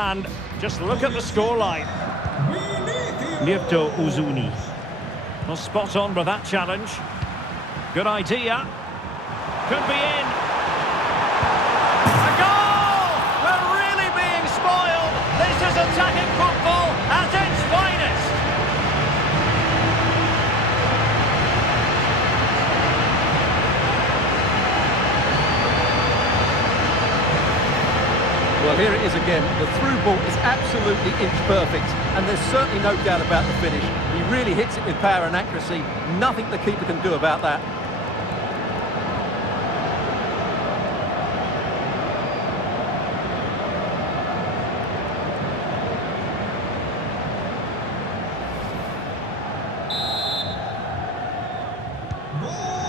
And just look at the scoreline. Mirto Uzuni. Well, spot on with that challenge. Good idea. Could be in. A goal! We're really being spoiled. This is attacking football at its finest. Well, here it is again. The through ball is absolutely inch perfect, and there's certainly no doubt about the finish. He really hits it with power and accuracy. Nothing the keeper can do about that.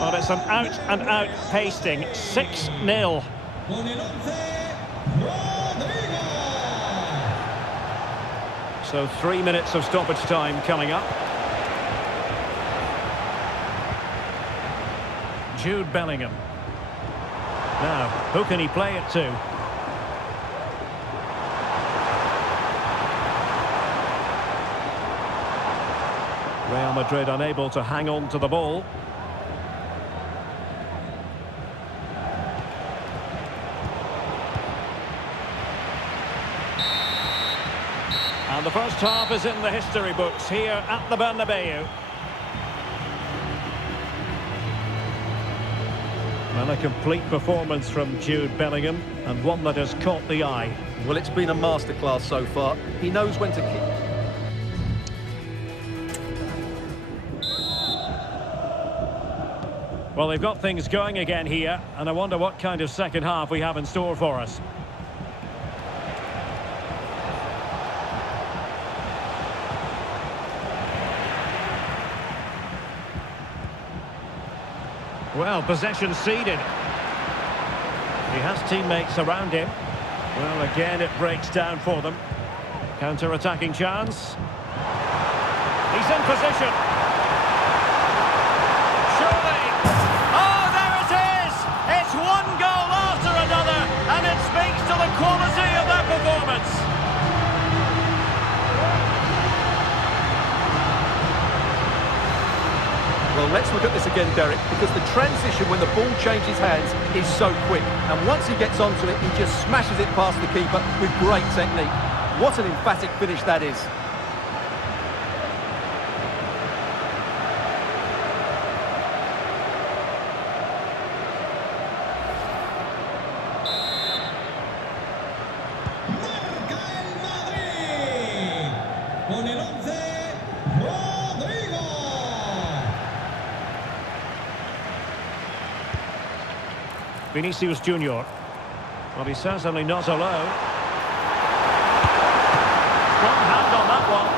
Well, it's an out-and-out pasting. 6-0. So 3 minutes of stoppage time coming up. Jude Bellingham. Now, who can he play it to? Real Madrid unable to hang on to the ball. And the first half is in the history books here at the Bernabeu. Well, a complete performance from Jude Bellingham, and one that has caught the eye. Well, it's been a masterclass so far. He knows when to kick. Well, they've got things going again here, and I wonder what kind of second half we have in store for us. Well, possession ceded. He has teammates around him. Well, again, it breaks down for them. Counter-attacking chance. He's in position. Surely. Oh, there it is! It's one goal after another, and it speaks to the quality of their performance. Well, let's look at this again, Derek, because the transition when the ball changes hands is so quick. And once he gets onto it, he just smashes it past the keeper with great technique. What an emphatic finish that is. Vinicius Junior. Well, he's certainly not alone. Strong hand on that one.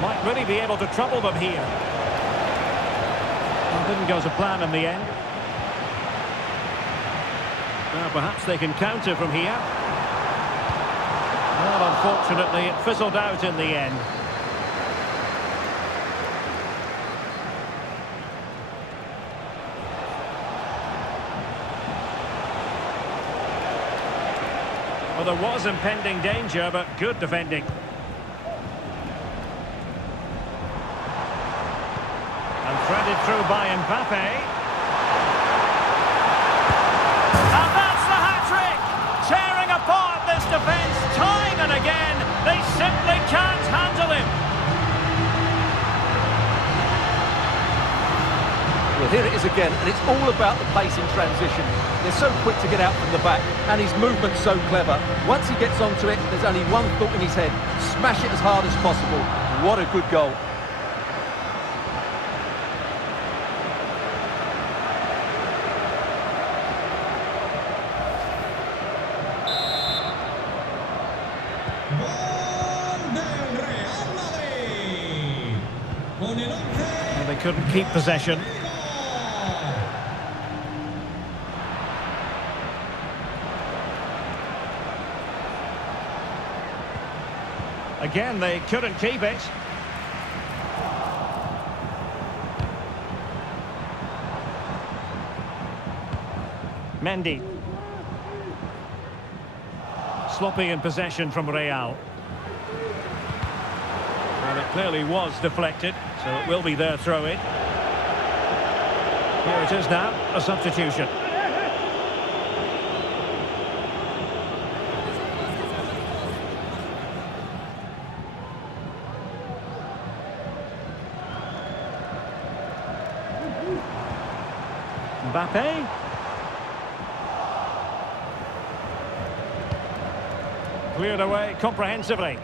Might really be able to trouble them here. Well, didn't go to plan in the end. Now perhaps they can counter from here. Well, unfortunately, it fizzled out in the end. Well, there was impending danger, but good defending. And threaded through by Mbappe. And that's the hat-trick! Tearing apart this defence time and again. They simply can't handle him. Well, here it is again, and it's all about the pace in transition. They're so quick to get out from the back, and his movement's so clever. Once he gets onto it, there's only one thought in his head: smash it as hard as possible. What a good goal. Well, they couldn't keep possession. Again, they couldn't keep it. Mendy. Sloppy in possession from Real. Well, it clearly was deflected, so it will be their throw-in. Here it is now, a substitution. Mbappe. Cleared away comprehensively.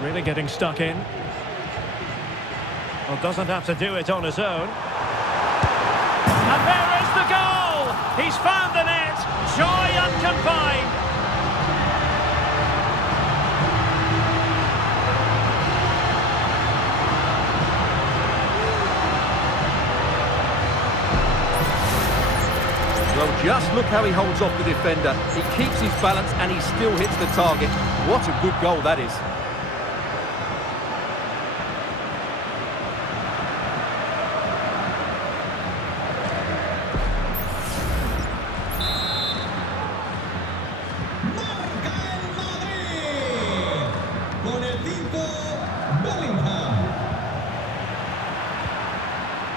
Really getting stuck in. Well, doesn't have to do it on his own. And there is the goal! He's found the net! Joy unconfined! Well, just look how he holds off the defender. He keeps his balance and he still hits the target. What a good goal that is.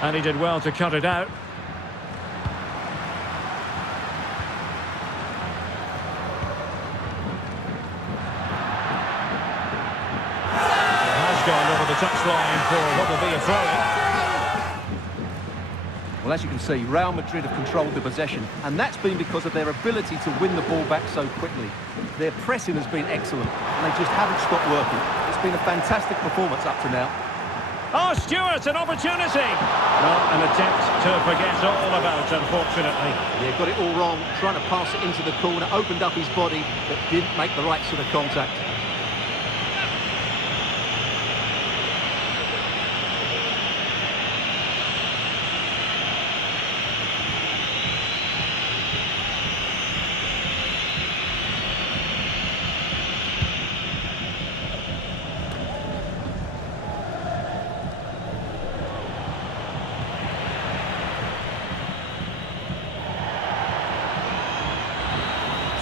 And he did well to cut it out. Has gone over the touchline for what will be a throw-in. Well, as you can see, Real Madrid have controlled the possession, and that's been because of their ability to win the ball back so quickly. Their pressing has been excellent, and they just haven't stopped working. It's been a fantastic performance up to now. Oh, Stewart, an opportunity! Well, an attempt to forget all about, unfortunately. Yeah, got it all wrong, trying to pass it into the corner, opened up his body, but didn't make the right sort of contact.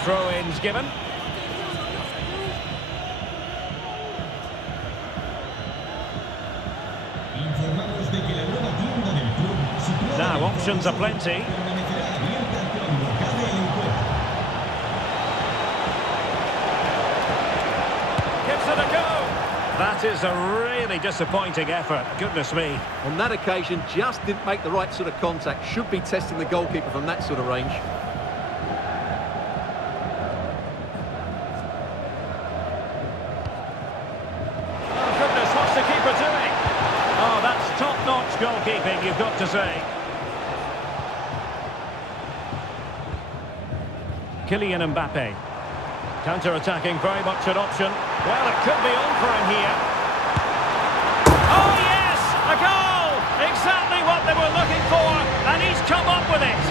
Throw-ins given. Now options are plenty. Gives it a go. That is a really disappointing effort. Goodness me. On that occasion, just didn't make the right sort of contact. Should be testing the goalkeeper from that sort of range. Top-notch goalkeeping, you've got to say. Kylian Mbappe. Counter-attacking, very much an option. Well, it could be on for him here. Oh, yes! A goal! Exactly what they were looking for, and he's come up with it.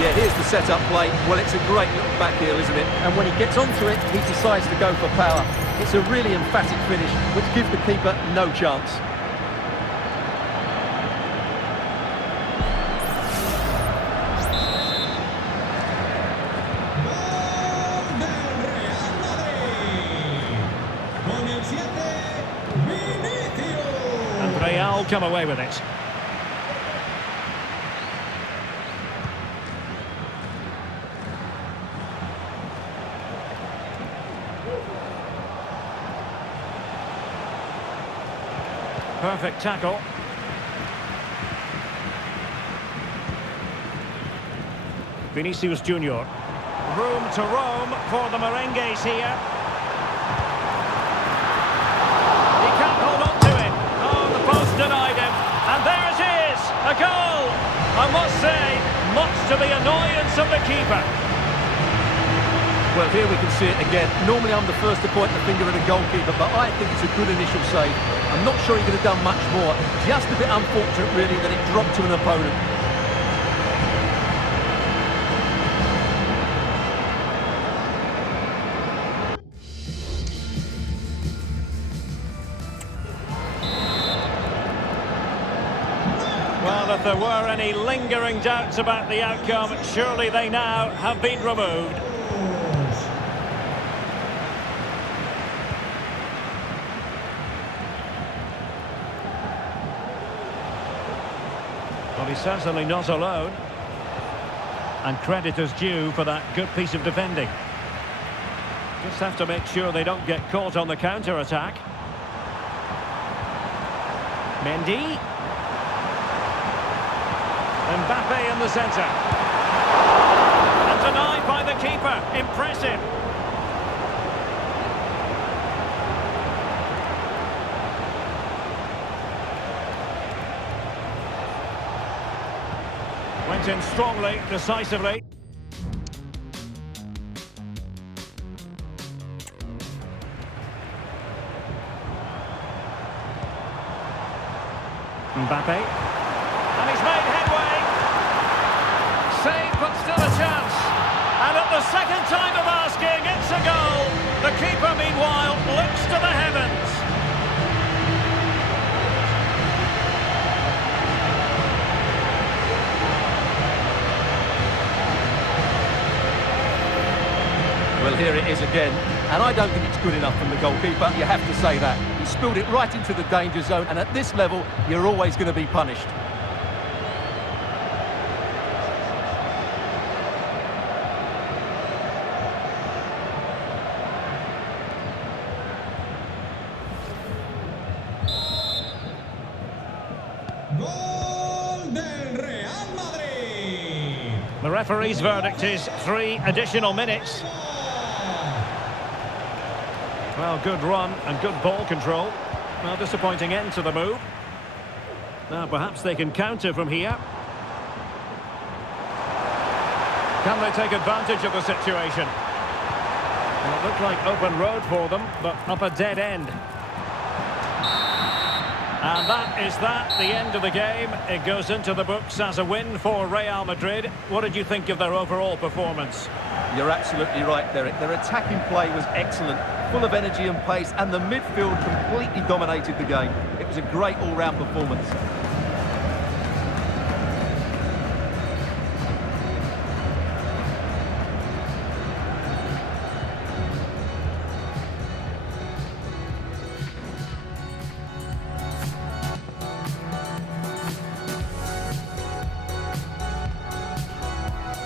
Yeah, here's the set-up play. Well, it's a great little back heel, isn't it? And when he gets onto it, he decides to go for power. It's a really emphatic finish, which gives the keeper no chance. And Real come away with it. Perfect tackle. Vinicius Junior. Room to roam for the Merengues here. He can't hold on to it. Oh, the post denied him. And there it is, a goal. I must say, much to the annoyance of the keeper. Well, here we can see it again. Normally I'm the first to point the finger at a goalkeeper, but I think it's a good initial save. I'm not sure he could have done much more. Just a bit unfortunate, really, that it dropped to an opponent. Well, if there were any lingering doubts about the outcome, surely they now have been removed. Well, he's certainly not alone. And credit is due for that good piece of defending. Just have to make sure they don't get caught on the counter-attack. Mendy. Mbappe in the centre. And denied by the keeper. Impressive. Went in strongly, decisively. Mbappe. And he's made headway. Save, but still a chance. And at the second time of asking, it's a goal. The keeper, meanwhile, looks to the heavens. Well, here it is again, and I don't think it's good enough from the goalkeeper, you have to say that. He spilled it right into the danger zone, and at this level, you're always going to be punished. Gol del Real Madrid. The referee's verdict is 3 additional minutes. Well, good run and good ball control. Well, disappointing end to the move. Now, perhaps they can counter from here. Can they take advantage of the situation? Well, it looked like open road for them, but up a dead end. And that is the end of the game. It goes into the books as a win for Real Madrid. What did you think of their overall performance? You're absolutely right, Derek. Their attacking play was excellent, full of energy and pace, and the midfield completely dominated the game. It was a great all-round performance.